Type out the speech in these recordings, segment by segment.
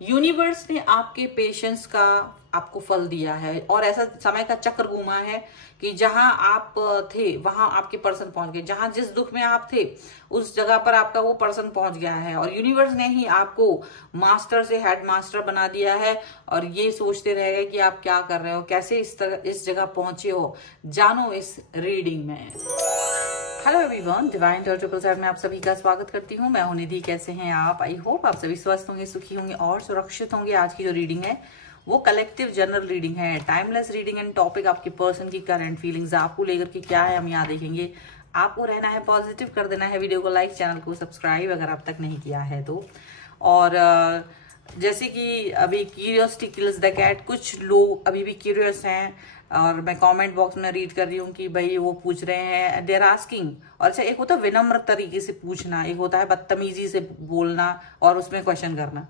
Universe ने आपके patience का आपको फल दिया है और ऐसा समय का चक्र घूमा है कि जहां आप थे वहां आपके पर्सन पहुंच गए। जहां जिस दुख में आप थे उस जगह पर आपका वो पर्सन पहुंच गया है और यूनिवर्स ने ही आपको मास्टर से हेड मास्टर बना दिया है और ये सोचते रह गए कि आप क्या कर रहे हो, कैसे इस जगह पहुंचे हो। जानो इस रीडिंग में। हेलो एवरीवन, डिवाइन टर्टल में आप सभी का स्वागत करती हूँ। मैं हूं निधि। कैसे हैं आप? आई होप आप सभी स्वस्थ होंगे, सुखी होंगे और सुरक्षित होंगे। आज की जो रीडिंग है वो कलेक्टिव जनरल रीडिंग है, टाइमलेस रीडिंग एंड टॉपिक आपके पर्सन की करंट फीलिंग्स आपको लेकर के क्या है हम यहाँ देखेंगे। आपको रहना है पॉजिटिव, कर देना है वीडियो को लाइक, चैनल को सब्सक्राइब अगर आप तक नहीं किया है तो। और जैसे कि अभी क्यूरियोसिटी किल्स द कैट, कुछ लोग अभी भी क्यूरियस हैं और मैं कमेंट बॉक्स में रीड कर रही हूँ कि भाई वो पूछ रहे हैं, देर आस्किंग। और अच्छा, एक होता है विनम्र तरीके से पूछना, एक होता है बदतमीजी से बोलना और उसमें क्वेश्चन करना।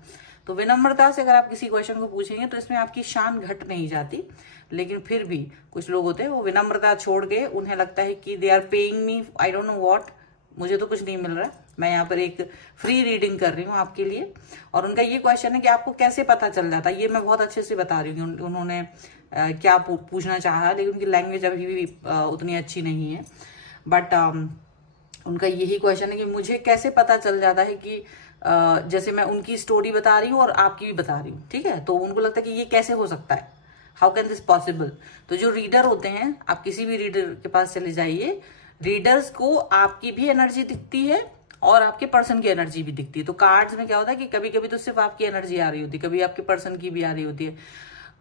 तो विनम्रता से अगर आप किसी क्वेश्चन को पूछेंगे तो इसमें आपकी शान घट नहीं जाती, लेकिन फिर भी कुछ लोग होते हैं वो विनम्रता छोड़ के उन्हें लगता है कि they are paying me, I don't know what, मुझे तो कुछ नहीं मिल रहा। मैं यहाँ पर एक फ्री रीडिंग कर रही हूँ आपके लिए और उनका ये क्वेश्चन है कि आपको कैसे पता चल जाता है। ये मैं बहुत अच्छे से बता रही हूँ उन्होंने क्या पूछना चाहा, लेकिन उनकी लैंग्वेज अभी भी उतनी अच्छी नहीं है। बट उनका यही क्वेश्चन है कि मुझे कैसे पता चल जाता है कि जैसे मैं उनकी स्टोरी बता रही हूँ और आपकी भी बता रही हूँ, ठीक है, तो उनको लगता है कि ये कैसे हो सकता है, हाउ कैन दिस पॉसिबल। तो जो रीडर होते हैं, आप किसी भी रीडर के पास चले जाइए, रीडर्स को आपकी भी एनर्जी दिखती है और आपके पर्सन की एनर्जी भी दिखती है। तो कार्ड्स में क्या होता है कि कभी कभी तो सिर्फ आपकी एनर्जी आ रही होती है, कभी आपके पर्सन की भी आ रही होती है,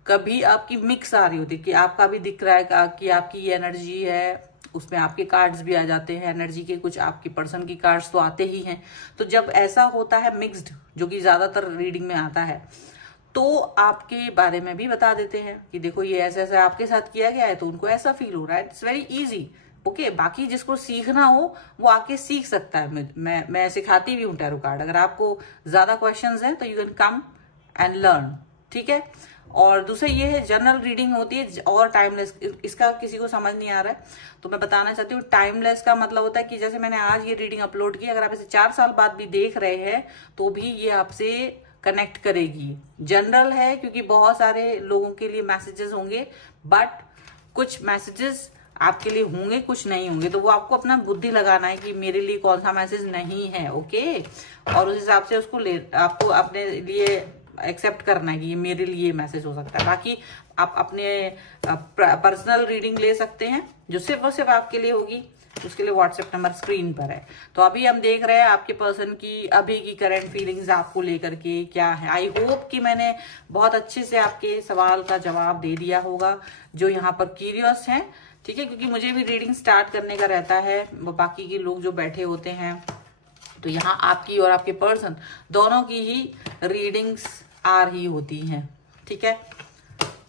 कभी आपकी मिक्स आ रही होती है कि आपका भी दिख रहा है कि आपकी ये एनर्जी है, उसमें आपके कार्ड्स भी आ जाते हैं एनर्जी के, कुछ आपके पर्सन की कार्ड्स तो आते ही हैं। तो जब ऐसा होता है मिक्स्ड, जो कि ज्यादातर रीडिंग में आता है, तो आपके बारे में भी बता देते हैं कि देखो ये ऐसा ऐसा आपके साथ किया गया है तो उनको ऐसा फील हो रहा है। It's very easy, okay. बाकी जिसको सीखना हो वो आके सीख सकता है। मैं सिखाती भी हूँ टैरो कार्ड। अगर आपको ज्यादा क्वेश्चंस हैं तो you can come and learn, ठीक है। और दूसरा ये है जनरल रीडिंग होती है और टाइमलेस। इसका किसी को समझ नहीं आ रहा है तो मैं बताना चाहती हूँ। टाइमलेस का मतलब होता है कि जैसे मैंने आज ये रीडिंग अपलोड की, अगर आप इसे 4 साल बाद भी देख रहे हैं तो भी ये आपसे कनेक्ट करेगी। जनरल है क्योंकि बहुत सारे लोगों के लिए मैसेजेस होंगे, बट कुछ मैसेजेस आपके लिए होंगे, कुछ नहीं होंगे। तो वो आपको अपना बुद्धि लगाना है कि मेरे लिए कौन सा मैसेज नहीं है, ओके। और उस हिसाब से उसको आपको अपने लिए एक्सेप्ट करना है कि ये मेरे लिए मैसेज हो सकता है। बाकी आप अपने पर्सनल रीडिंग ले सकते हैं जो सिर्फ और सिर्फ आपके लिए होगी। उसके लिए व्हाट्सएप नंबर स्क्रीन पर है। तो अभी हम देख रहे हैं आपके पर्सन की अभी की करंट फीलिंग्स आपको लेकर के क्या है। आई होप कि मैंने बहुत अच्छे से आपके सवाल का जवाब दे दिया होगा जो यहाँ पर क्यूरियस हैं, ठीक है, क्योंकि मुझे भी रीडिंग स्टार्ट करने का रहता है। बाकी के लोग जो बैठे होते हैं तो यहाँ आपकी और आपके पर्सन दोनों की ही रीडिंग्स आ रही होती हैं, ठीक है।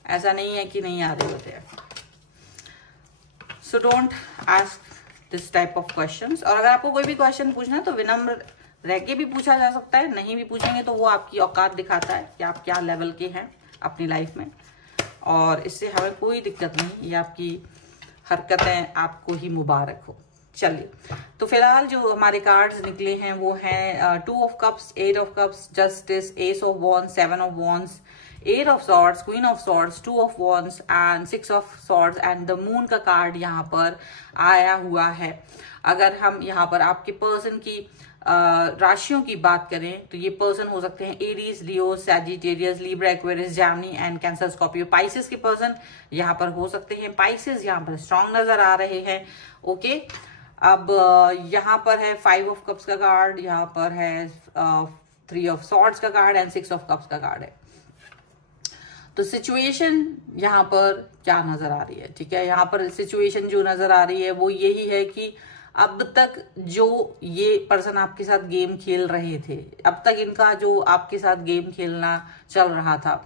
ऐसा नहीं है कि नहीं आ रहे होते हैं। So don't ask this type of questions. और अगर आपको कोई भी क्वेश्चन पूछना है तो विनम्र रह के भी पूछा जा सकता है, नहीं भी पूछेंगे तो वो आपकी औकात दिखाता है कि आप क्या लेवल के हैं अपनी लाइफ में, और इससे हमें कोई दिक्कत नहीं। ये आपकी हरकतें आपको ही मुबारक हो। चलिए, तो फिलहाल जो हमारे कार्ड्स निकले हैं वो हैं 2 of cups, 8 of cups, justice, S of wands, 7 of wands, 8 of swords, queen of swords, 2 of wands and 6 of swords and the moon का कार्ड यहाँ पर आया हुआ है। अगर हम यहाँ पर आपके पर्सन की राशियों की बात करें तो ये पर्सन हो सकते हैं Aries, Leo, Sagittarius, Libra, Aquarius, Gemini and cancer, Scorpio. Pisces के पर्सन यहाँ पर हो सकते हैं। पाइसेस यहाँ पर स्ट्रांग नजर आ रहे हैं, ओके। अब यहाँ पर है 5 ऑफ कप्स का कार्ड, यहाँ पर है 3 ऑफ सॉर्ड्स का कार्ड एंड 6 ऑफ कप्स का कार्ड है। तो सिचुएशन यहाँ पर क्या नजर आ रही है, ठीक है। यहाँ पर सिचुएशन जो नजर आ रही है वो यही है कि अब तक जो ये पर्सन आपके साथ गेम खेल रहे थे, अब तक इनका जो आपके साथ गेम खेलना चल रहा था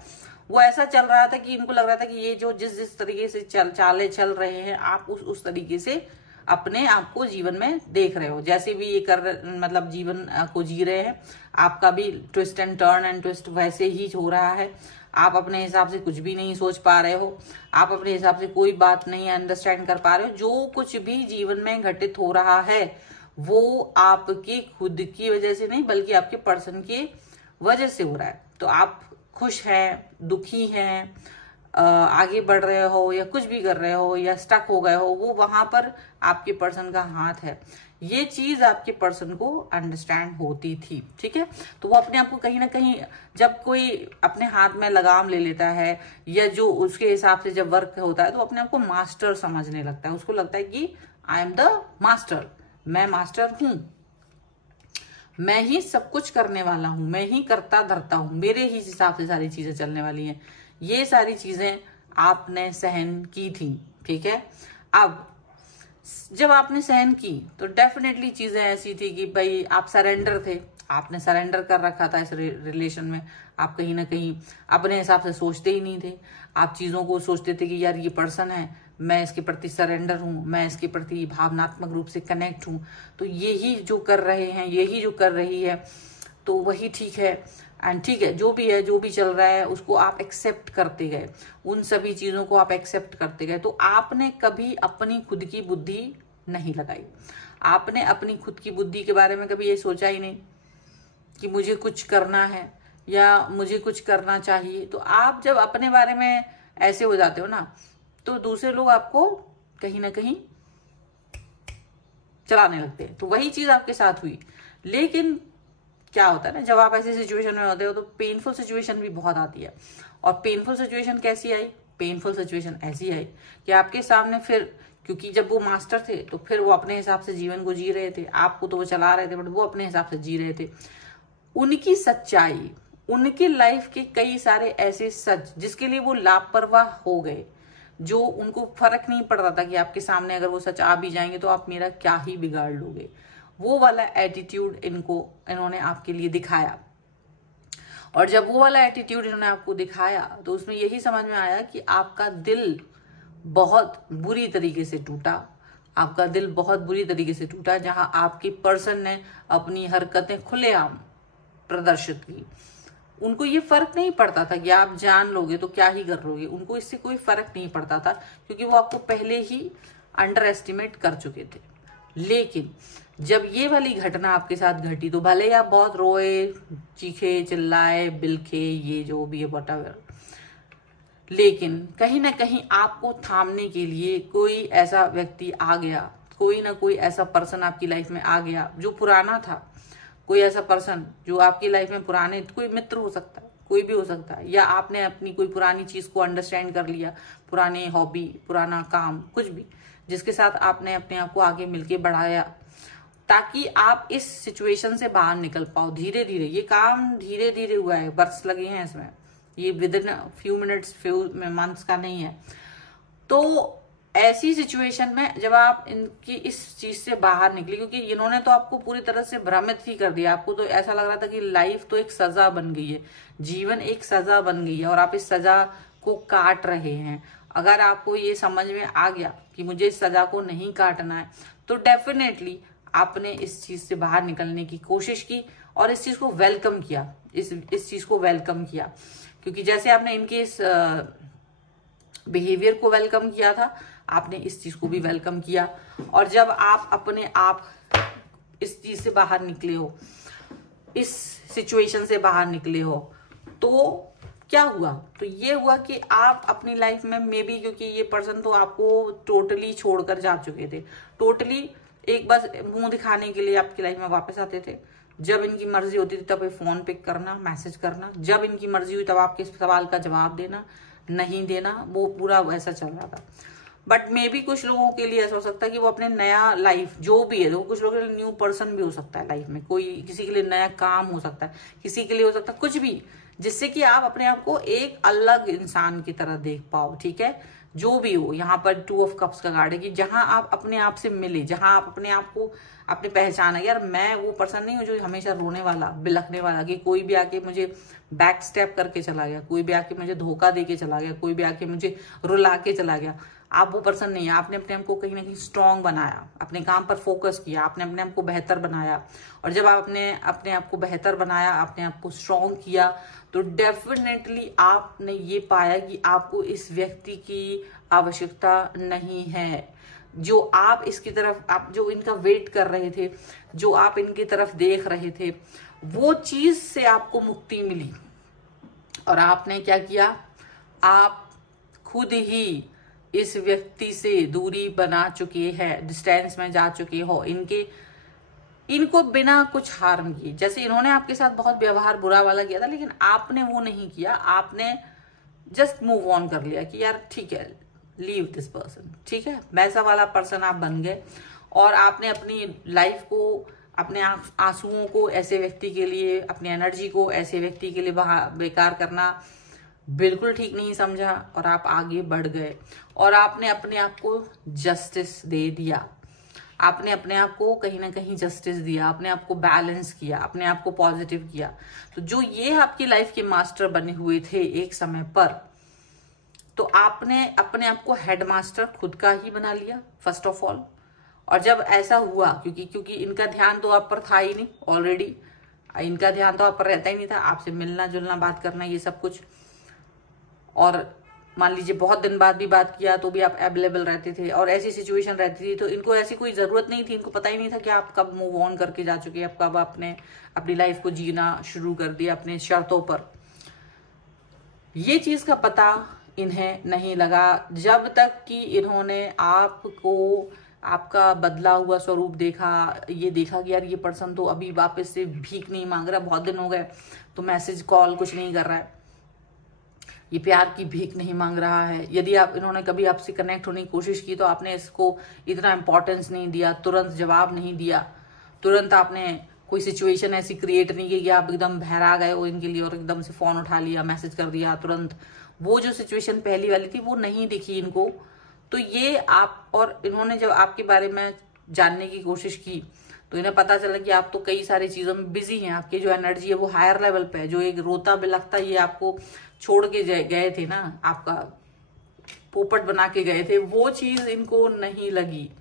वो ऐसा चल रहा था कि इनको लग रहा था कि ये जो जिस तरीके से चाले चल रहे हैं आप उस तरीके से अपने आप को जीवन में देख रहे हो। जैसे भी ये मतलब जीवन को जी रहे हैं, आपका भी twist and turn and twist वैसे ही हो रहा है। आप अपने हिसाब से कुछ भी नहीं सोच पा रहे हो, आप अपने हिसाब से कोई बात नहीं अंडरस्टैंड कर पा रहे हो। जो कुछ भी जीवन में घटित हो रहा है वो आपके खुद की वजह से नहीं बल्कि आपके पर्सन की वजह से हो रहा है, तो आप खुश हैं, दुखी हैं, आगे बढ़ रहे हो या कुछ भी कर रहे हो या स्टक हो गए हो, वो वहां पर आपके पर्सन का हाथ है। ये चीज आपके पर्सन को अंडरस्टैंड होती थी, ठीक है। तो वो अपने आप को कहीं ना कहीं, जब कोई अपने हाथ में लगाम ले लेता है या जो उसके हिसाब से जब वर्क होता है, तो अपने आप को मास्टर समझने लगता है। उसको लगता है कि आई एम द मास्टर, मैं मास्टर हूं, मैं ही सब कुछ करने वाला हूं, मैं ही करता धरता हूं, मेरे ही हिसाब से सारी चीजें चलने वाली हैं। ये सारी चीजें आपने सहन की थी, ठीक है। अब जब आपने सहन की तो डेफिनेटली चीजें ऐसी थी कि भाई आप सरेंडर थे, आपने सरेंडर कर रखा था इस रिलेशन में। आप कहीं ना कहीं अपने हिसाब से सोचते ही नहीं थे, आप चीजों को सोचते थे कि यार ये पर्सन है, मैं इसके प्रति सरेंडर हूं, मैं इसके प्रति भावनात्मक रूप से कनेक्ट हूं, तो यही जो कर रहे हैं, यही जो कर रही है, तो वही ठीक है। एंड ठीक है, जो भी है, जो भी चल रहा है, उसको आप एक्सेप्ट करते गए, उन सभी चीजों को आप एक्सेप्ट करते गए। तो आपने कभी अपनी खुद की बुद्धि नहीं लगाई, आपने अपनी खुद की बुद्धि के बारे में कभी ये सोचा ही नहीं कि मुझे कुछ करना है या मुझे कुछ करना चाहिए। तो आप जब अपने बारे में ऐसे हो जाते हो ना, तो दूसरे लोग आपको कहीं ना कहीं चलाने लगते हैं। तो वही चीज आपके साथ हुई। लेकिन क्या होता है ना, जब आप ऐसी सिचुएशन में होते हो तो पेनफुल सिचुएशन भी बहुत आती है। और पेनफुल सिचुएशन कैसी आई? पेनफुल सिचुएशन ऐसी आई कि आपके सामने फिर, क्योंकि जब वो मास्टर थे तो फिर वो अपने हिसाब से जीवन को जी रहे थे, आपको तो वो चला रहे थे, बट वो अपने हिसाब से जी रहे थे। उनकी सच्चाई, उनके लाइफ के कई सारे ऐसे सच जिसके लिए वो लापरवाह हो गए, जो उनको फर्क नहीं पड़ रहा था कि आपके सामने अगर वो सच आ भी जाएंगे तो आप मेरा क्या ही बिगाड़ लोगे, वो वाला एटीट्यूड इन्होंने आपके लिए दिखाया। और जब वो वाला एटीट्यूड इन्होंने आपको दिखाया तो उसमें यही समझ में आया कि आपका दिल बहुत बुरी तरीके से टूटा, आपका दिल बहुत बुरी तरीके से टूटा, जहां आपके पर्सन ने अपनी हरकतें खुलेआम प्रदर्शित की। उनको ये फर्क नहीं पड़ता था कि आप जान लोगे तो क्या ही कर लोगे, उनको इससे कोई फर्क नहीं पड़ता था, क्योंकि वो आपको पहले ही अंडर एस्टिमेट कर चुके थे। लेकिन जब ये वाली घटना आपके साथ घटी तो भले ही आप बहुत रोए, चीखे, चिल्लाए, बिलखे, ये जो भी है व्हाटएवर, लेकिन कहीं ना कहीं आपको थामने के लिए कोई ऐसा व्यक्ति आ गया, कोई ना कोई ऐसा पर्सन आपकी लाइफ में आ गया जो पुराना था, कोई ऐसा पर्सन जो आपकी लाइफ में पुराने, कोई मित्र हो सकता है, कोई भी हो सकता है, या आपने अपनी कोई पुरानी चीज को अंडरस्टैंड कर लिया, पुरानी हॉबी, पुराना काम, कुछ भी, जिसके साथ आपने अपने आप को आगे मिलके बढ़ाया ताकि आप इस सिचुएशन से बाहर निकल पाओ धीरे धीरे। ये काम धीरे धीरे हुआ है, बरस लगे हैं इसमें, ये with in few minutes, few months का नहीं है। तो ऐसी सिचुएशन में जब आप इनकी इस चीज से बाहर निकले, क्योंकि इन्होंने तो आपको पूरी तरह से भ्रमित ही कर दिया, आपको तो ऐसा लग रहा था कि लाइफ तो एक सजा बन गई है, जीवन एक सजा बन गई है और आप इस सजा को काट रहे हैं। अगर आपको ये समझ में आ गया कि मुझे इस सजा को नहीं काटना है, तो डेफिनेटली आपने इस चीज से बाहर निकलने की कोशिश की और इस चीज को वेलकम किया, इस चीज को वेलकम किया। क्योंकि जैसे आपने इनके इस बिहेवियर को वेलकम किया था, आपने इस चीज को भी वेलकम किया। और जब आप अपने आप इस चीज से बाहर निकले हो, इस सिचुएशन से बाहर निकले हो, तो क्या हुआ? तो ये हुआ कि आप अपनी लाइफ में मे बी, क्योंकि ये पर्सन तो आपको टोटली छोड़कर जा चुके थे, टोटली एक बस मुंह दिखाने के लिए आपकी लाइफ में वापस आते थे। जब इनकी मर्जी होती थी तब फोन पिक करना, मैसेज करना, जब इनकी मर्जी हुई तब आपके सवाल का जवाब देना, नहीं देना, वो पूरा वैसा चल रहा था। बट मे बी कुछ लोगों के लिए ऐसा हो सकता है कि वो अपने नया लाइफ जो भी है, तो कुछ लोगों के लिए न्यू पर्सन भी हो सकता है लाइफ में, कोई किसी के लिए नया काम हो सकता है, किसी के लिए हो सकता है कुछ भी, जिससे कि आप अपने आप को एक अलग इंसान की तरह देख पाओ। ठीक है, जो भी हो, यहाँ पर 2 ऑफ कप्स का कार्ड है कि जहां आप अपने आप से मिले, जहां आप अपने आप को अपनी पहचान है, यार मैं वो पर्सन नहीं हूँ जो हमेशा रोने वाला, बिलखने वाला, कि कोई भी आके मुझे बैक स्टेप करके चला गया, कोई भी आके मुझे धोखा दे के चला गया, कोई भी आके मुझे रुला के चला गया। आप वो पर्सन नहीं है। आपने अपने आप को कहीं ना कहीं स्ट्रांग बनाया, अपने काम पर फोकस किया, आपने अपने आप को बेहतर बनाया। और जब आप अपने आप को बेहतर बनाया, अपने आप को स्ट्रांग किया, तो डेफिनेटली आपने ये पाया कि आपको इस व्यक्ति की आवश्यकता नहीं है। जो आप इसकी तरफ, आप जो इनका वेट कर रहे थे, जो आप इनकी तरफ देख रहे थे, वो चीज से आपको मुक्ति मिली। और आपने क्या किया, आप खुद ही इस व्यक्ति से दूरी बना चुके हैं, डिस्टेंस में जा चुके हो इनको बिना कुछ हार्म किए। जैसे इन्होंने आपके साथ बहुत व्यवहार बुरा वाला किया था, लेकिन आपने वो नहीं किया, आपने जस्ट मूव ऑन कर लिया कि यार ठीक है, लीव दिस पर्सन, ठीक है, वैसा वाला पर्सन आप बन गए। और आपने अपनी लाइफ को, अपने आंसुओं को ऐसे व्यक्ति के लिए, अपनी एनर्जी को ऐसे व्यक्ति के लिए बेकार करना बिल्कुल ठीक नहीं समझा, और आप आगे बढ़ गए और आपने अपने आप को जस्टिस दे दिया। आपने अपने आप को कहीं ना कहीं जस्टिस दिया, अपने आप को बैलेंस किया, अपने आप को पॉजिटिव किया। तो जो ये आपकी लाइफ के मास्टर बने हुए थे एक समय पर, तो आपने अपने आप को हेड मास्टर खुद का ही बना लिया फर्स्ट ऑफ ऑल। और जब ऐसा हुआ, क्योंकि इनका ध्यान तो आप पर था ही नहीं ऑलरेडी, इनका ध्यान तो आप पर रहता ही नहीं था, आपसे मिलना जुलना, बात करना, ये सब कुछ। और मान लीजिए बहुत दिन बाद भी बात किया तो भी आप अवेलेबल रहते थे, और ऐसी सिचुएशन रहती थी तो इनको ऐसी कोई जरूरत नहीं थी, इनको पता ही नहीं था कि आप कब मूव ऑन करके जा चुके, आप कब आपने अपनी लाइफ को जीना शुरू कर दिया अपने शर्तों पर। ये चीज का पता इन्हें नहीं लगा जब तक कि इन्होंने आपको, आपका बदला हुआ स्वरूप देखा, ये देखा कि यार ये पर्सन तो अभी वापस से भीख नहीं मांग रहा, बहुत दिन हो गए तो मैसेज कॉल कुछ नहीं कर रहा है, ये प्यार की भीख नहीं मांग रहा है। यदि इन्होंने कभी आपसे कनेक्ट होने की कोशिश की तो आपने इसको इतना इंपॉर्टेंस नहीं दिया, तुरंत जवाब नहीं दिया, तुरंत आपने कोई सिचुएशन ऐसी क्रिएट नहीं की कि आप एकदम बहरा गए हो इनके लिए और एकदम से फोन उठा लिया, मैसेज कर दिया तुरंत। वो जो सिचुएशन पहली वाली थी वो नहीं दिखी इनको। तो ये आप, और इन्होंने जब आपके बारे में जानने की कोशिश की तो इन्हें पता चला कि आप तो कई सारी चीजों में बिजी हैं, आपकी जो एनर्जी है वो हायर लेवल पे है। जो एक रोता बिलखता ये आपको छोड़ के गए थे ना, आपका पोपट बना के गए थे, वो चीज इनको नहीं लगी।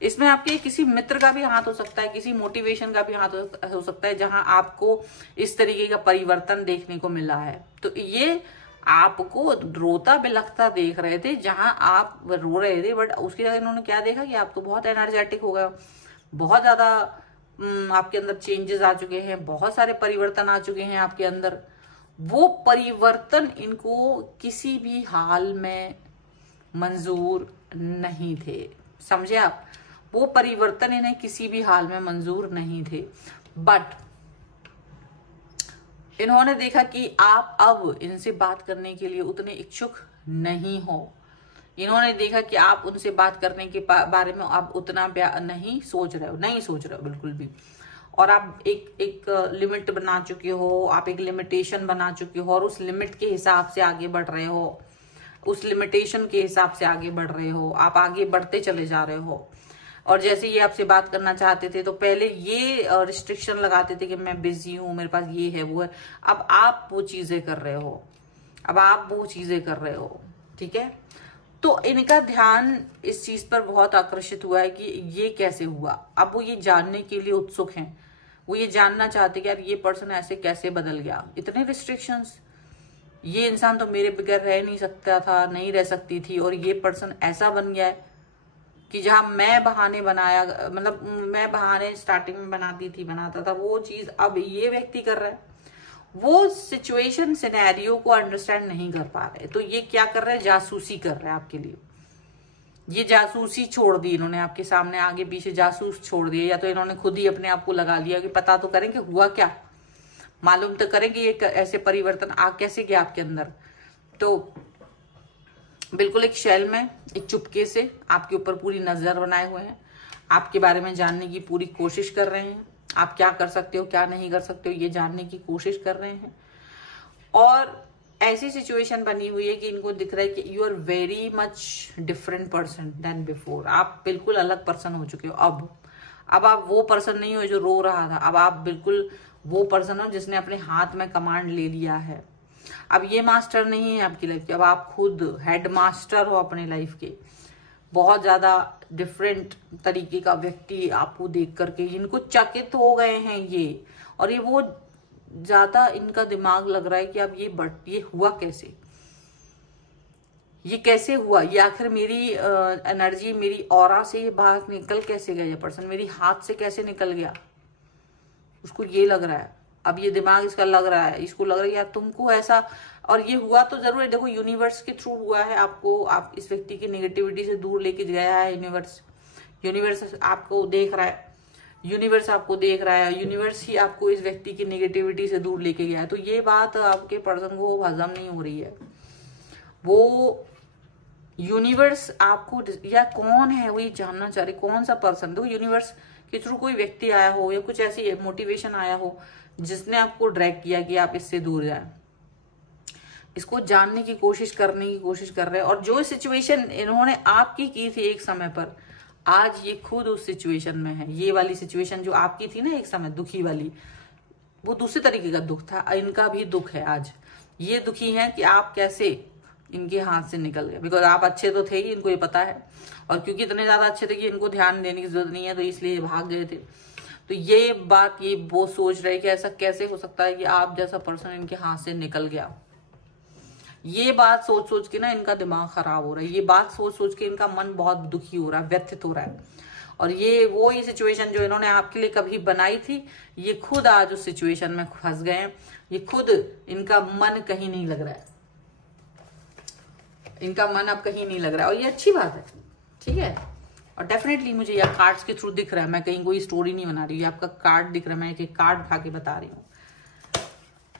इसमें आपके किसी मित्र का भी हाथ हो सकता है, किसी मोटिवेशन का भी हाथ हो सकता है, जहां आपको इस तरीके का परिवर्तन देखने को मिला है। तो ये आपको रोता बिलखता देख रहे थे, जहां आप रो रहे थे, बट उसके बाद इन्होंने क्या देखा कि आप तो बहुत एनर्जेटिक हो गए, बहुत ज्यादा आपके अंदर चेंजेस आ चुके हैं, बहुत सारे परिवर्तन आ चुके हैं आपके अंदर। वो परिवर्तन इनको किसी भी हाल में मंजूर नहीं थे, समझे आप? वो परिवर्तन इन्हें किसी भी हाल में मंजूर नहीं थे। बट इन्होंने देखा कि आप अब इनसे बात करने के लिए उतने इच्छुक नहीं हो। इन्होंने देखा कि आप उनसे बात करने के बारे में आप उतना नहीं सोच रहे हो बिल्कुल भी। और आप एक लिमिट बना चुके हो, आप एक लिमिटेशन बना चुके हो, और उस लिमिट के हिसाब से आगे बढ़ रहे हो, उस लिमिटेशन के हिसाब से आगे बढ़ रहे हो, आप आगे बढ़ते चले जा रहे हो। और जैसे ये आपसे बात करना चाहते थे तो पहले ये रिस्ट्रिक्शन लगाते थे कि मैं बिजी हूं, मेरे पास ये है वो है। अब आप वो चीजें कर रहे हो, ठीक है? तो इनका ध्यान इस चीज पर बहुत आकर्षित हुआ है कि ये कैसे हुआ। अब वो ये जानने के लिए उत्सुक हैं, वो ये जानना चाहते कि यार ये पर्सन ऐसे कैसे बदल गया, इतने रिस्ट्रिक्शंस, ये इंसान तो मेरे बगैर रह नहीं सकता था, नहीं रह सकती थी, और ये पर्सन ऐसा बन गया है कि जहां मैं बहाने स्टार्टिंग में बनाता था, वो चीज अब ये व्यक्ति कर रहा है। वो सिचुएशन सिनेरियो को अंडरस्टैंड नहीं कर पा रहे, तो ये क्या कर रहे हैं, जासूसी कर रहे हैं आपके लिए। ये जासूसी छोड़ दी इन्होंने, आपके सामने आगे पीछे जासूस छोड़ दिए, या तो इन्होंने खुद ही अपने आप को लगा लिया कि पता तो करें कि हुआ क्या, मालूम तो करें कि ये ऐसे परिवर्तन आ कैसे गया आपके अंदर। तो बिल्कुल एक शैल में, एक चुपके से आपके ऊपर पूरी नजर बनाए हुए हैं, आपके बारे में जानने की पूरी कोशिश कर रहे हैं, आप क्या कर सकते हो क्या नहीं कर सकते हो ये जानने की कोशिश कर रहे हैं। और ऐसी सिचुएशन बनी हुई है कि इनको दिख रहा है कि you are very much different person than before. आप बिल्कुल अलग पर्सन हो चुके हो। अब आप वो पर्सन नहीं हो जो रो रहा था, अब आप बिल्कुल वो पर्सन हो जिसने अपने हाथ में कमांड ले लिया है। अब ये मास्टर नहीं है आपकी लाइफ के, अब आप खुद हेड मास्टर हो अपने लाइफ के। बहुत ज्यादा डिफरेंट तरीके का व्यक्ति आपको देख करके इनको चकित हो गए हैं ये, और ये वो ज्यादा इनका दिमाग लग रहा है कि अब ये हुआ कैसे, ये कैसे हुआ, ये आखिर मेरी एनर्जी, मेरी ऑरा से ये बाहर निकल कैसे गया, ये पर्सन मेरी हाथ से कैसे निकल गया, उसको ये लग रहा है। अब ये दिमाग इसका लग रहा है, इसको लग रहा है यार तुमको ऐसा, और ये हुआ तो जरूर है, देखो यूनिवर्स के थ्रू हुआ है आपको, आप इस व्यक्ति की नेगेटिविटी से दूर लेके गया है यूनिवर्स। यूनिवर्स आपको देख रहा है, यूनिवर्स आपको देख रहा है, यूनिवर्स ही आपको इस व्यक्ति की नेगेटिविटी से दूर लेके गया है। तो ये बात आपके पर्सन को हजम नहीं हो रही है। वो यूनिवर्स आपको, या कौन है वो ये जानना चाह रही, कौन सा पर्सन। देखो यूनिवर्स के थ्रू कोई व्यक्ति आया हो या कुछ ऐसी मोटिवेशन आया हो जिसने आपको ड्रैग किया कि आप इससे दूर जाए, इसको जानने की कोशिश करने की कोशिश कर रहे हैं। और जो सिचुएशन इन्होंने आपकी की थी एक समय पर, आज ये खुद उस सिचुएशन में है। ये वाली सिचुएशन जो आपकी थी ना एक समय दुखी वाली, वो दूसरे तरीके का दुख था। इनका भी दुख है आज। ये दुखी है कि आप कैसे इनके हाथ से निकल गए, बिकॉज आप अच्छे तो थे ही, इनको ये पता है, और क्योंकि इतने ज्यादा अच्छे थे कि इनको ध्यान देने की जरूरत नहीं है, तो इसलिए भाग गए थे। तो ये बात ये वो सोच रहे कि ऐसा कैसे हो सकता है कि आप जैसा पर्सन इनके हाथ से निकल गया। ये बात सोच सोच के ना इनका दिमाग खराब हो रहा है, ये बात सोच सोच के इनका मन बहुत दुखी हो रहा है, व्यथित हो रहा है। और ये सिचुएशन जो इन्होंने आपके लिए कभी बनाई थी, ये खुद आज उस सिचुएशन में फंस गए हैं। ये खुद, इनका मन कहीं नहीं लग रहा है, इनका मन अब कहीं नहीं लग रहा है, और ये अच्छी बात है, ठीक है। और डेफिनेटली मुझे यह कार्ड्स के थ्रू दिख रहा है, मैं कहीं कोई स्टोरी नहीं बना रही हूँ, आपका कार्ड दिख रहा है, मैं एक कार्ड उठा के बता रही हूँ।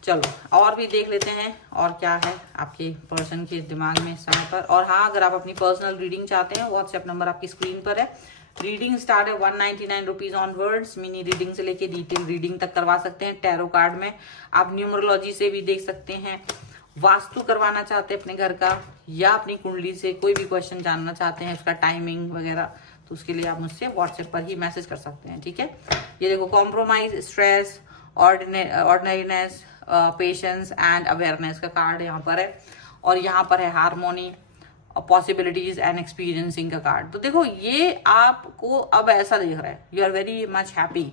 चलो और भी देख लेते हैं और क्या है आपके पर्सन के दिमाग में इस समय पर। और हाँ, अगर आप अपनी पर्सनल रीडिंग चाहते हैं, व्हाट्सएप नंबर आपकी स्क्रीन पर है। रीडिंग स्टार्ट है 199 रुपीज ऑनवर्ड्स। मिनी रीडिंग से लेके डिटेल रीडिंग तक करवा सकते हैं। टैरो कार्ड में आप न्यूमरोलॉजी से भी देख सकते हैं। वास्तु करवाना चाहते हैं अपने घर का, या अपनी कुंडली से कोई भी क्वेश्चन जानना चाहते हैं, उसका टाइमिंग वगैरह, तो उसके लिए आप मुझसे व्हाट्सएप पर ही मैसेज कर सकते हैं, ठीक है। ये देखो, compromise, stress, ordinariness, patience and awareness का कार्ड यहाँ पर है। और यहाँ पर है हार्मोनी, पॉसिबिलिटीज एंड एक्सपीरियंसिंग का कार्ड। तो देखो, ये आपको अब ऐसा दिख रहा है, you are very much happy,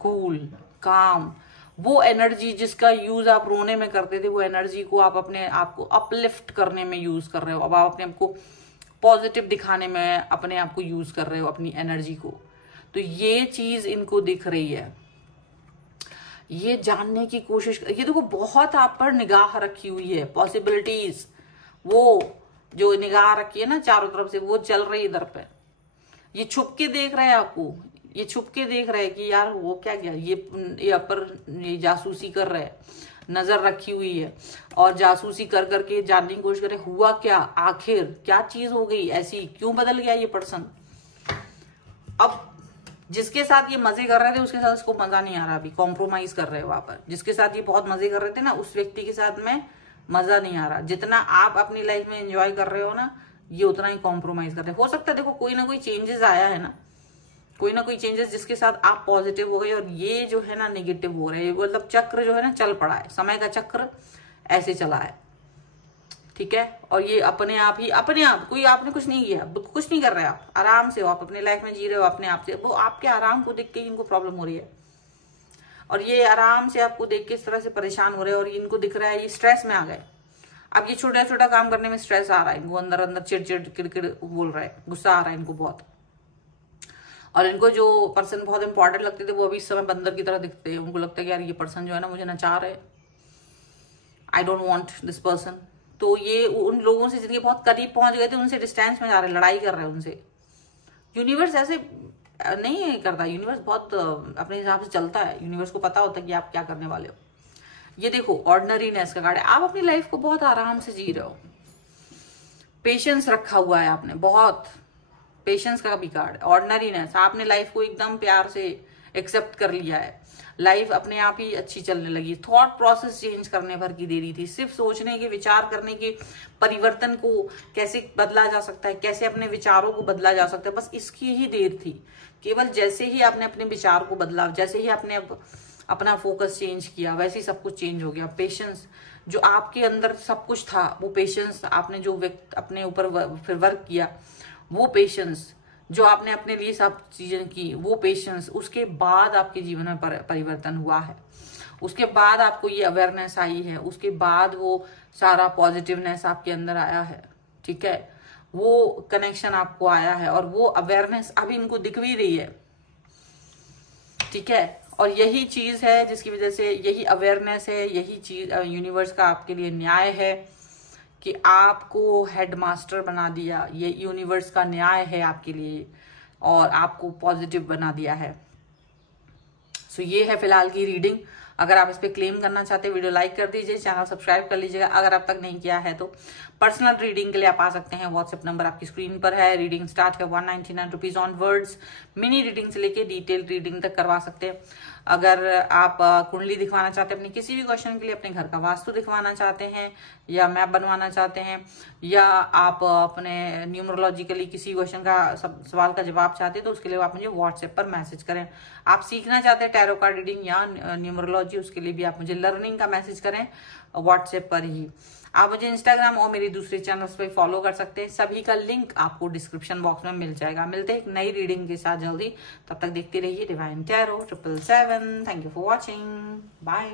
cool, calm. वो एनर्जी जिसका यूज आप रोने में करते थे, वो एनर्जी को आप अपने आप को अपलिफ्ट करने में यूज कर रहे हो। अब आप अपने आप को पॉजिटिव दिखाने में अपने आप को यूज कर रहे हो, अपनी एनर्जी को। तो ये चीज इनको दिख रही है, ये जानने की कोशिश। ये देखो, बहुत आप पर निगाह रखी हुई है, पॉसिबिलिटीज, वो जो निगाह रखी है ना चारों तरफ से, वो चल रही है इधर पे। ये छुप के देख रहे हैं आपको, ये छुप के देख रहे हैं कि यार वो क्या किया, ये अपर ये जासूसी कर रहे हैं, नजर रखी हुई है, और जासूसी कर करके जानने की कोशिश कर रहे हुआ क्या, आखिर क्या चीज हो गई ऐसी, क्यों बदल गया ये पर्सन। अब जिसके साथ ये मजे कर रहे थे उसके साथ इसको मजा नहीं आ रहा, अभी कॉम्प्रोमाइज कर रहे हो वहां पर। जिसके साथ ये बहुत मजे कर रहे थे ना, उस व्यक्ति के साथ में मजा नहीं आ रहा। जितना आप अपनी लाइफ में एंजॉय कर रहे हो ना, ये उतना ही कॉम्प्रोमाइज कर रहे हो सकता है। देखो, कोई ना कोई चेंजेस आया है ना, कोई ना कोई चेंजेस जिसके साथ आप पॉजिटिव हो गए, और ये जो है ना नेगेटिव हो रहे हैं। मतलब चक्र जो है ना चल पड़ा है, समय का चक्र ऐसे चला है, ठीक है। और ये अपने आप ही, अपने आप, कोई आपने कुछ नहीं किया, कुछ नहीं कर रहे आप, आराम से हो, आप अपने लाइफ में जी रहे हो अपने आप से। वो आपके आराम को देख के इनको प्रॉब्लम हो रही है, और ये आराम से आपको देख के इस तरह से परेशान हो रहे हैं, और इनको दिख रहा है ये स्ट्रेस में आ गए। अब ये छोटा छोटा काम करने में स्ट्रेस आ रहा है इनको, अंदर अंदर चिड़चिड़ किड़किड़ बोल रहा है, गुस्सा आ रहा है इनको बहुत। और इनको जो पर्सन बहुत इंपॉर्टेंट लगते थे, वो अभी इस समय बंदर की तरह दिखते हैं। उनको लगता है कि यार ये पर्सन जो है ना मुझे नचा रहे, I don't want this person. तो ये उन लोगों से जिनके बहुत करीब पहुंच गए थे, उनसे डिस्टेंस में जा रहे, लड़ाई कर रहे हैं उनसे। यूनिवर्स ऐसे नहीं करता, यूनिवर्स बहुत अपने हिसाब से चलता है। यूनिवर्स को पता होता है कि आप क्या करने वाले हो। ये देखो, ऑर्डिनरीनेस का कार्ड है। आप अपनी लाइफ को बहुत आराम से जी रहे हो, पेशेंस रखा हुआ है आपने, बहुत पेशेंस का भी कार्ड। ऑर्डिनरीनेस, आपने लाइफ को एकदम प्यार से एक्सेप्ट कर लिया है, लाइफ अपने आप ही अच्छी चलने लगी। थॉट प्रोसेस चेंज करने भर की देरी थी, सिर्फ सोचने के, विचार करने के परिवर्तन को कैसे बदला जा सकता है, कैसे अपने विचारों को बदला जा सकता है, बस इसकी ही देर थी। केवल जैसे ही आपने अपने विचार को बदला, जैसे ही आपने अपना फोकस चेंज किया, वैसे ही सब कुछ चेंज हो गया। पेशेंस, जो आपके अंदर सब कुछ था, वो पेशेंस आपने जो अपने ऊपर फिर वर्क किया, वो पेशेंस जो आपने अपने लिए सब चीजें की, वो पेशेंस, उसके बाद आपके जीवन में परिवर्तन हुआ है। उसके बाद आपको ये अवेयरनेस आई है, उसके बाद वो सारा पॉजिटिवनेस आपके अंदर आया है, ठीक है। वो कनेक्शन आपको आया है, और वो अवेयरनेस अभी इनको दिख भी रही है, ठीक है। और यही चीज है जिसकी वजह से, यही अवेयरनेस है, यही चीज यूनिवर्स का आपके लिए न्याय है कि आपको हेडमास्टर बना दिया। ये यूनिवर्स का न्याय है आपके लिए और आपको पॉजिटिव बना दिया है। सो ये है फिलहाल की रीडिंग। अगर आप इस पे क्लेम करना चाहते हैं, वीडियो लाइक कर दीजिए, चैनल सब्सक्राइब कर लीजिएगा अगर अब तक नहीं किया है तो। पर्सनल रीडिंग के लिए आप आ सकते हैं, व्हाट्सएप नंबर आपकी स्क्रीन पर है। रीडिंग स्टार्ट है 199 rupees on words. Mini reading से लेके डिटेल रीडिंग तक करवा सकते हैं। अगर आप कुंडली दिखवाना चाहते हैं अपनी किसी भी क्वेश्चन के लिए, अपने घर का वास्तु दिखवाना चाहते हैं या मैप बनवाना चाहते हैं, या आप अपने न्यूमरोलॉजिकली किसी क्वेश्चन का सवाल का जवाब चाहते हैं, तो उसके लिए आप मुझे व्हाट्सएप पर मैसेज करें। आप सीखना चाहते हैं टैरो कार्ड रीडिंग या न्यूमरोलॉजी, उसके लिए भी आप मुझे लर्निंग का मैसेज करें व्हाट्सएप पर ही। आप मुझे इंस्टाग्राम और मेरी दूसरे चैनल्स पे फॉलो कर सकते हैं, सभी का लिंक आपको डिस्क्रिप्शन बॉक्स में मिल जाएगा। मिलते हैं एक नई रीडिंग के साथ जल्दी, तब तक देखते रहिए divine tarot 777। Thank you for watching, bye.